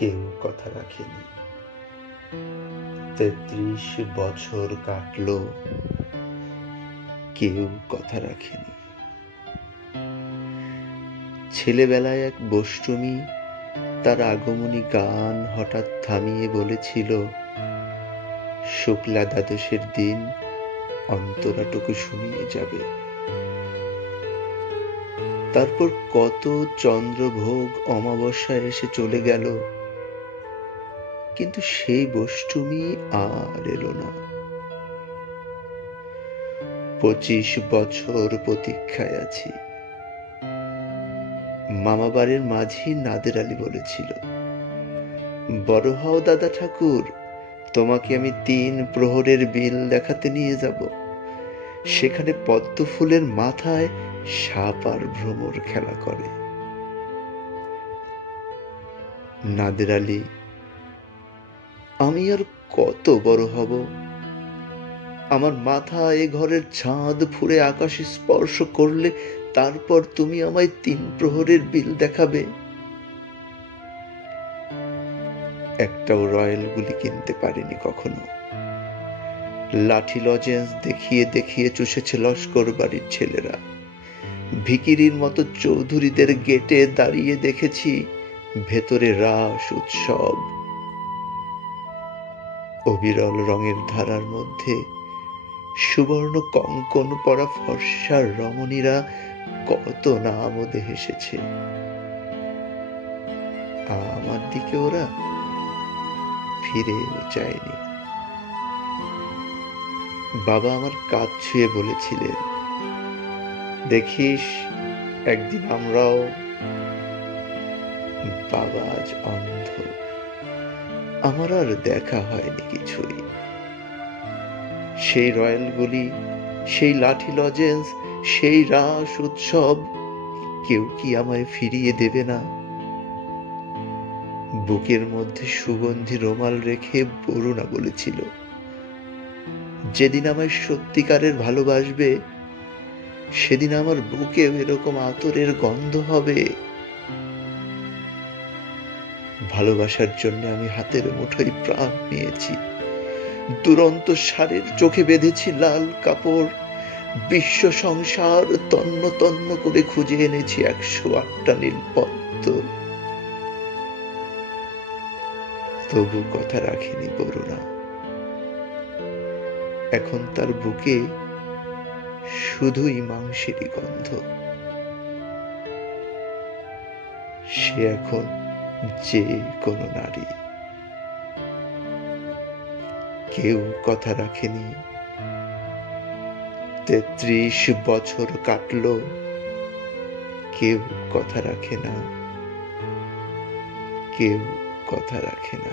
কেউ কথা রাখেনি। ৩৩ বছর কাটলো, কেউ কথা রাখেনি। ছেলেবেলায় এক বষ্টমী তার আগমনী গান হঠাৎ থামিয়ে বলেছিল, শুক্লা দ্বাদশের দিন অন্তরাটুকু শুনিয়ে যাবে। তারপর কত চন্দ্রভোগ অমাবস্যায় এসে চলে গেল, কিন্তু সেই বষ্টমী আর এলো না। ২৫ বছর প্রতীক্ষায় আছি। মামাবাড়ির মাঝি নাদের আলী বলেছিল, বড় হও দাদা ঠাকুর, তোমাকে আমি ৩ প্রহরের বিল দেখাতে নিয়ে যাব। সেখানে পদ্ম ফুলের মাথায় সাপ আর ভ্রমর খেলা করে। নাদের আলী, আমি আর কত বড় হব? আমার মাথা এ ঘরের চাঁদ ফুঁড়ে আকাশে স্পর্শ করলে তারপর তুমি আমায় ৩ প্রহরের বিল দেখাবে। একটাও রয়্যাল গুলি কিনতে পারিনি কখনো। লাঠি লজেন্স দেখিয়ে দেখিয়ে চুষেছে লস্কর বাড়ির ছেলেরা। ভিকিরির মতো চৌধুরীদের গেটে দাঁড়িয়ে দেখেছি ভেতরে রাস উৎসব। অবিরল রঙের ধারার মধ্যে সুবর্ণ কঙ্কন পরা ফর্সার রমণীরা কত না আমোদে হেসেছে। আমার দিকে ওরা ফিরেও চায়নি। বাবা আমার কাঁধ ছুঁয়ে বলেছিলেন, দেখিস একদিন আমরাও। বাবা আজ অন্ধ, আমার আর দেখা হয়নি কিছুই। সেই রয়্যালগুলি, সেই লাঠি লজেন্স, সেই রাস উৎসব কেউ কি আমায় ফিরিয়ে দেবে না? বুকের মধ্যে সুগন্ধি রুমাল রেখে বরুণা বলেছিল, যেদিন আমায় সত্যিকারের ভালোবাসবে সেদিন আমার বুকেও এরকম আতরের গন্ধ হবে। ভালোবাসার জন্য আমি হাতের মুঠোয় প্রাণ নিয়েছি। দুরন্ত ষাঁড়ের চোখে বেঁধেছি লাল কাপড়। বিশ্ব সংসার তন্ন তন্ন করে খুঁজে এনেছি ১০৮টা নীলপদ্ম। তবু কথা রাখেনি বরুণা। এখন তার বুকে শুধুই মাংসেরই গন্ধ। সে এখন যে কোনো নারী। কেউ কথা রাখেনি। ৩৩ বছর কাটলো, কেউ কথা রাখে না, কেউ কথা রাখে না।